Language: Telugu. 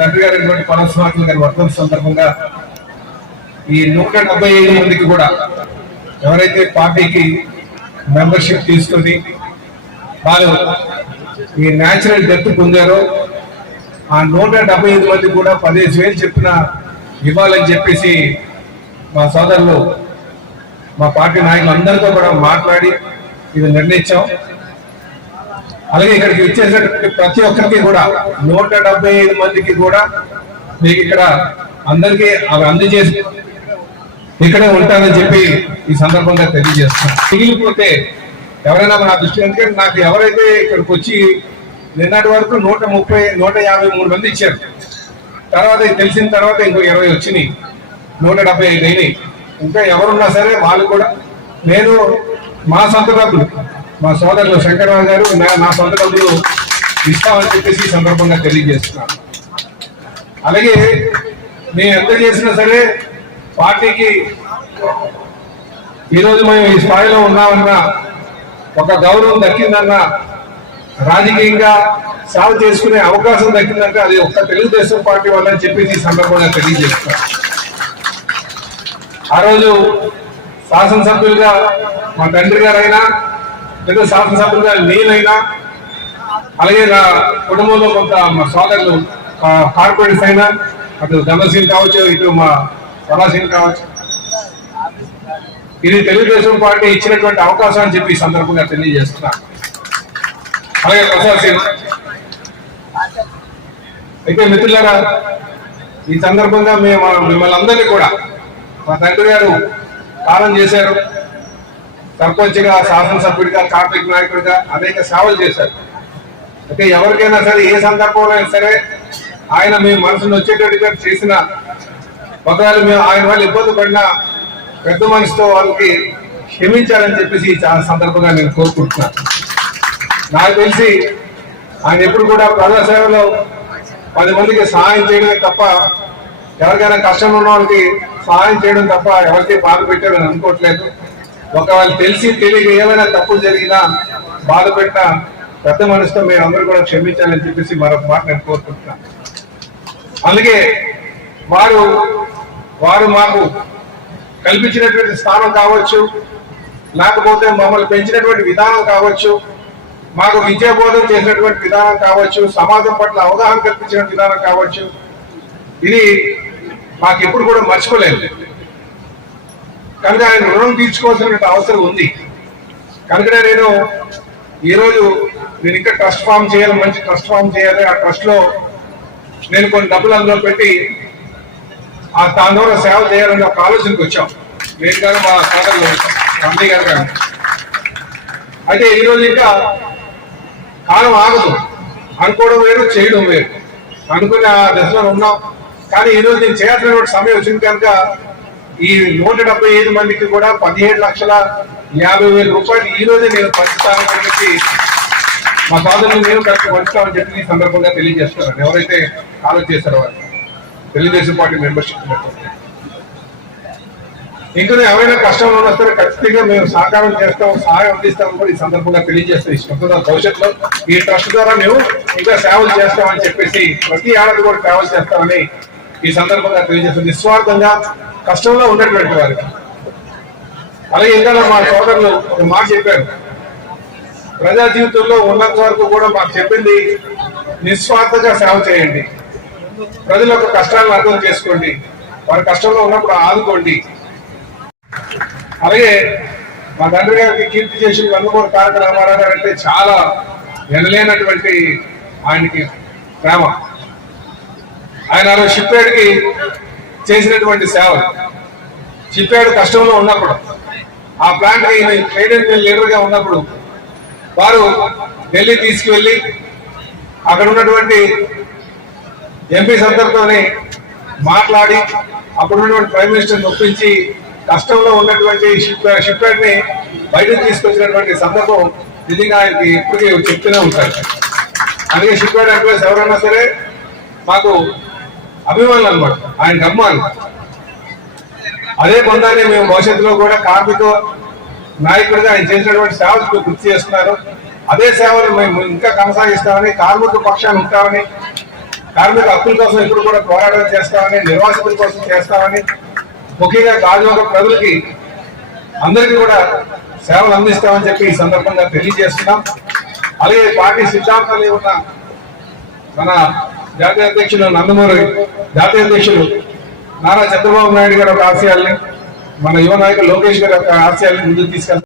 తండ్రి గారు పరమస్వామి గారి వర్ధంతి సందర్భంగా ఈ 175 మందికి కూడా ఎవరైతే పార్టీకి మెంబర్షిప్ తీసుకుని వాళ్ళు ఈ న్యాచురల్ డెత్ పొందారో ఆ 175 మంది కూడా 15,000 చెప్పిన ఇవ్వాలని చెప్పేసి మా సోదరులు మా పార్టీ నాయకులు అందరితో కూడా మాట్లాడి ఇది నిర్ణయించాం. అలాగే ఇక్కడికి ఇచ్చేసినటువంటి ప్రతి ఒక్కరికి కూడా 175 మందికి కూడా మీకు ఇక్కడ అందరికీ అవి అందజేసి ఇక్కడే ఉంటానని చెప్పి ఈ సందర్భంగా తెలియజేస్తాం. మిగిలిపోతే ఎవరైనా నా దృష్టి, ఎందుకంటే నాకు ఎవరైతే ఇక్కడికి వచ్చి నిన్నటి వరకు 153 మంది ఇచ్చారు. తర్వాత తెలిసిన తర్వాత ఇంకో 20 వచ్చినాయి, 175 అయినాయి. ఇంకా ఎవరున్నా సరే వాళ్ళు కూడా నేను మా సొంత డబ్బులు, మా సోదరులు శంకరరావు గారు నా సొంత డబ్బులు ఇస్తామని చెప్పేసి ఈ సందర్భంగా తెలియజేస్తున్నాను. అలాగే మేము ఎంత చేసినా సరే పార్టీకి ఈరోజు మేము ఈ స్థాయిలో ఉన్నామన్నా, ఒక గౌరవం దక్కిందన్నా, రాజకీయంగా సేవ చేసుకునే అవకాశం దక్కిందంటే అది ఒక్క తెలుగుదేశం పార్టీ వల్ల అని చెప్పేసి ఈ సందర్భంగా తెలియజేస్తున్నాను. ఆ రోజు శాసనసభ్యులుగా మా తండ్రి గారైనా లేదా శాసనసభ్యులుగా నేనైనా, అలాగే నా కుటుంబంలో కొంత మా సోదరులు కార్పొరేట్స్ అయినా, అటు ధనశీల్ కావచ్చు, ఇటు మా సదాశీల్ కావచ్చు, ఇది తెలుగుదేశం పార్టీ ఇచ్చినటువంటి అవకాశం అని చెప్పి ఈ సందర్భంగా తెలియజేస్తున్నా. అలాగే ప్రసాద్ అయితే మిత్రులారా, ఈ సందర్భంగా మేము మిమ్మల్ని అందరినీ కూడా మా తండ్రి గారు కాలం చేశారు. సర్పంచ్గా, శాసనసభ్యుడిగా, కార్మిక నాయకుడిగా అనేక సేవలు చేశారు. అయితే ఎవరికైనా సరే ఏ సందర్భంలో అయినా సరే ఆయన మీ మనసును వచ్చేటట్టుగా చేసిన, ఒకవేళ మేము ఆయన వాళ్ళు ఇబ్బంది పడినా పెద్ద మనసుతో వాళ్ళకి క్షమించాలని చెప్పేసి ఈ సందర్భంగా నేను కోరుకుంటున్నాను. నాకు తెలిసి ఆయన ఎప్పుడు కూడా ప్రజాసేవలో 10 మందికి సహాయం చేయడమే తప్ప, ఎవరికైనా కష్టం ఉన్న వాళ్ళకి సహాయం చేయడం తప్ప ఎవరికి బాధ పెట్టారని అనుకోవట్లేదు. ఒకవేళ తెలిసి తెలియక ఏమైనా తప్పులు జరిగినా, బాధ పెట్టినా పెద్ద మనసుతో మేము అందరూ కూడా క్షమించాలని చెప్పేసి మరొక మాట నేను కోరుకుంటున్నాను. అందుకే వారు మాకు కల్పించినటువంటి స్థానం కావచ్చు, లేకపోతే మమ్మల్ని పెంచినటువంటి విధానం కావచ్చు, మాకు విద్యాబోధన చేసినటువంటి విధానం కావచ్చు, సమాజం పట్ల అవగాహన కల్పించిన విధానం కావచ్చు, ఇది మాకు ఎప్పుడు కూడా మర్చిపోలేదు. కనుక ఆయన రుణం తీర్చుకోవాల్సిన అవసరం ఉంది. కనుకనే నేను ఈరోజు ఇంకా ట్రస్ట్ ఫామ్ చేయాలి, మంచి ట్రస్ట్ ఫామ్ చేయాలి. ఆ ట్రస్ట్ లో నేను కొన్ని డబ్బులు అందులో పెట్టి దాని ద్వారా సేవ చేయాలని ఒక ఆలోచనకు వచ్చాం. నేను కానీ మా సోదరులు అన్నయ్య గారు కానీ. అయితే ఈరోజు ఇంకా కాలం ఆగదు. అనుకోవడం వేరు, చేయడం వేరు. అనుకునే ఆ దశలో ఉన్నాం. కానీ ఈరోజు నేను చేయాల్సినటువంటి సమయం వచ్చింది కనుక ఈ 175 మందికి కూడా 17,50,000 రూపాయలు ఈ రోజే నేను పంచుతానని చెప్పి మా సోదరులు నేను కలిసి పంచుతామని చెప్పి ఈ సందర్భంగా తెలియజేస్తున్నాను. ఎవరైతే ఆలోచన చేశారో వారు తెలుగుదేశం పార్టీ మెంబర్షిప్. ఇంకా ఎవరైనా కష్టంలో వస్తారో ఖచ్చితంగా మేము సహకారం చేస్తాం, సహాయం అందిస్తామని కూడా ఈ సందర్భంగా తెలియజేస్తాం. ఇష్టంతో భవిష్యత్తులో ఈ ట్రస్ట్ ద్వారా మేము ఇంకా సేవలు చేస్తామని చెప్పేసి ప్రతి ఏడాది కూడా సేవలు చేస్తామని ఈ సందర్భంగా తెలియజేస్తాం. నిస్వార్థంగా కష్టంలో ఉన్నటువంటి వారికి. అలాగే ఇంకా మా సోదరులు ఒక మాట చెప్పారు, ప్రజా జీవితంలో ఉన్నంత వరకు కూడా మాకు చెప్పింది నిస్వార్థంగా సేవ చేయండి, ప్రజల యొక్క కష్టాలను అర్థం చేసుకోండి, వారి కష్టంలో ఉన్నప్పుడు ఆదుకోండి. అలాగే మా తండ్రి గారికి కీర్తి చేసి నందమూరి తారక రామారావు గారు అంటే చాలా ఎనలేనటువంటి ఆయనకి ప్రేమ. ఆయన షిప్యార్డ్కి చేసినటువంటి సేవ, షిప్యార్డ్ కష్టంలో ఉన్నప్పుడు, ఆ ప్లాంట్ ట్రేడ్ లీడర్ గా ఉన్నప్పుడు వారు ఢిల్లీ తీసుకువెళ్ళి అక్కడ ఉన్నటువంటి ఎంపీస్ అందరితోనే మాట్లాడి అప్పుడున్నటువంటి ప్రైమ్ మినిస్టర్ని ఒప్పించి కష్టంలో ఉన్నటువంటి షిప్యార్డ్ ని బయటకు తీసుకొచ్చినటువంటి సందర్భం నిజంగా ఆయనకి ఇప్పటికీ చెప్తూనే ఉంటారు. అందుకే షిప్యార్డ్ ఎంప్లాయీస్ ఎవరైనా సరే మాకు అభిమానులు అనమాట, ఆయనకు అభిమానులు. అదే బంధాన్ని మేము భవిష్యత్తులో కూడా కార్మిక నాయకుడిగా ఆయన చేసినటువంటి సేవలు గుర్తు చేస్తున్నారు. అదే సేవలు మేము ఇంకా కొనసాగిస్తామని, కార్మిక పక్షాన్ని ఉంటామని, కార్మిక హక్కుల కోసం ఇప్పుడు కూడా పోరాటం చేస్తామని, నిర్వాసితుల కోసం చేస్తామని, ముఖ్యంగా గాజువాక ప్రజలకి అందరికీ కూడా సేవలు అందిస్తామని చెప్పి ఈ సందర్భంగా తెలియజేస్తున్నాం. అలాగే పార్టీ సిద్ధాంతాలు ఉన్న మన జాతీయ అధ్యక్షులు నందమూరి జాతీయ అధ్యక్షులు నారా చంద్రబాబు నాయుడు గారి యొక్క ఆశయాల్ని, మన యువ నాయకులు లోకేష్ గారి యొక్క ఆశయాల్ని ముందుకు తీసుకెళ్తాం.